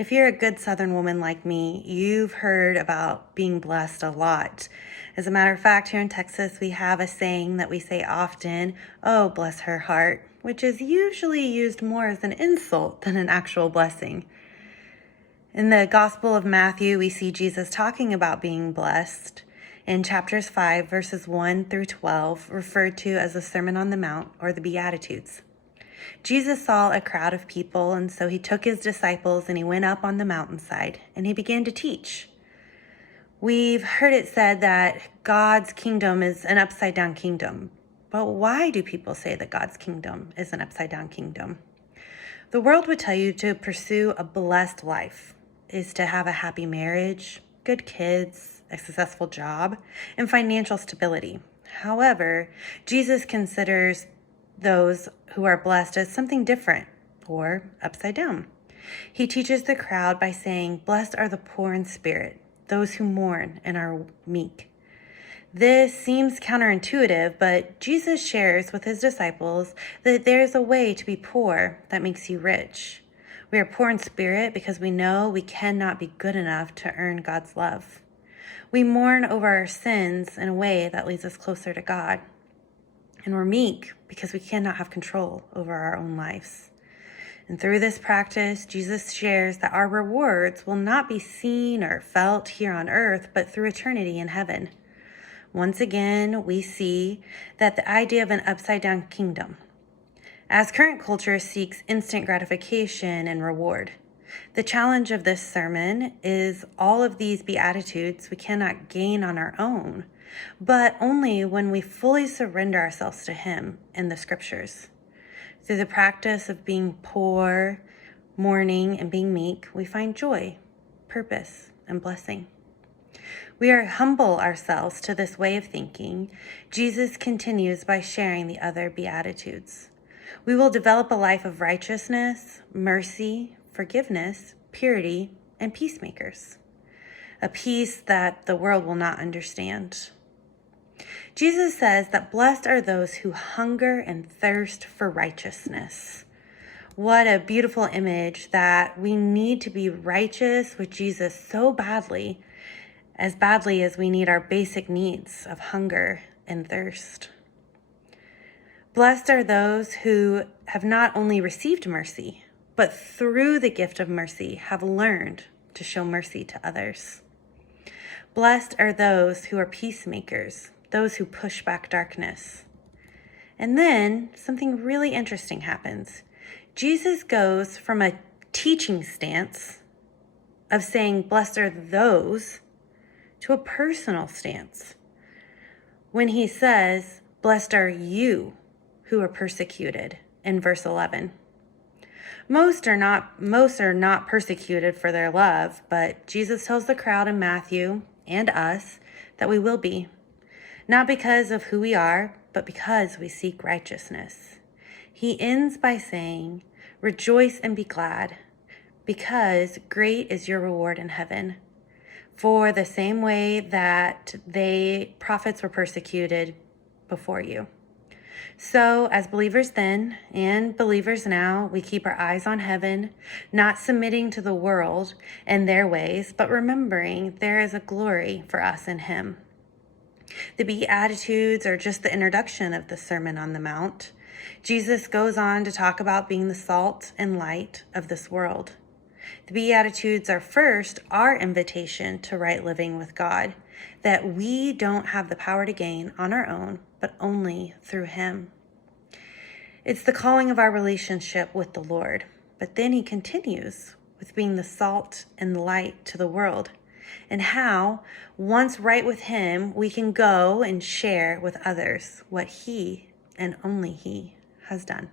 If you're a good Southern woman like me, you've heard about being blessed a lot. As a matter of fact, here in Texas, we have a saying that we say often, oh, bless her heart, which is usually used more as an insult than an actual blessing. In the Gospel of Matthew, we see Jesus talking about being blessed in chapters 5, verses 1 through 12, referred to as the Sermon on the Mount or the Beatitudes. Jesus saw a crowd of people, and so he took his disciples and he went up on the mountainside and he began to teach. We've heard it said that God's kingdom is an upside down kingdom. But why do people say that God's kingdom is an upside down kingdom? The world would tell you to pursue a blessed life is to have a happy marriage, good kids, a successful job, and financial stability. However, Jesus considers those who are blessed as something different or upside down. He teaches the crowd by saying, "Blessed are the poor in spirit, those who mourn and are meek." This seems counterintuitive, but Jesus shares with his disciples that there is a way to be poor that makes you rich. We are poor in spirit because we know we cannot be good enough to earn God's love. We mourn over our sins in a way that leads us closer to God. And we're meek because we cannot have control over our own lives. And through this practice, Jesus shares that our rewards will not be seen or felt here on earth, but through eternity in heaven. Once again, we see that the idea of an upside-down kingdom, as current culture seeks instant gratification and reward. The challenge of this sermon is all of these beatitudes we cannot gain on our own, but only when we fully surrender ourselves to him in the scriptures. Through the practice of being poor, mourning, and being meek, we find joy, purpose, and blessing. We are humble ourselves to this way of thinking. Jesus continues by sharing the other beatitudes. We will develop a life of righteousness, mercy, forgiveness, purity, and peacemakers. A peace that the world will not understand. Jesus says that blessed are those who hunger and thirst for righteousness. What a beautiful image that we need to be righteous with Jesus so badly as we need our basic needs of hunger and thirst. Blessed are those who have not only received mercy, but through the gift of mercy have learned to show mercy to others. Blessed are those who are peacemakers, those who push back darkness. And then something really interesting happens. Jesus goes from a teaching stance of saying, blessed are those, to a personal stance when he says, blessed are you who are persecuted in verse 11. Most are not persecuted for their love, but Jesus tells the crowd in Matthew and us that we will be, not because of who we are, but because we seek righteousness. He ends by saying, rejoice and be glad, because great is your reward in heaven. For the same way that prophets were persecuted before you. So as believers then and believers now, we keep our eyes on heaven, not submitting to the world and their ways, but remembering there is a glory for us in him. The Beatitudes are just the introduction of the Sermon on the Mount. Jesus goes on to talk about being the salt and light of this world. The Beatitudes are first our invitation to right living with God, that we don't have the power to gain on our own, but only through him. It's the calling of our relationship with the Lord, but then he continues with being the salt and the light to the world, and how, once right with him, we can go and share with others what he and only he has done.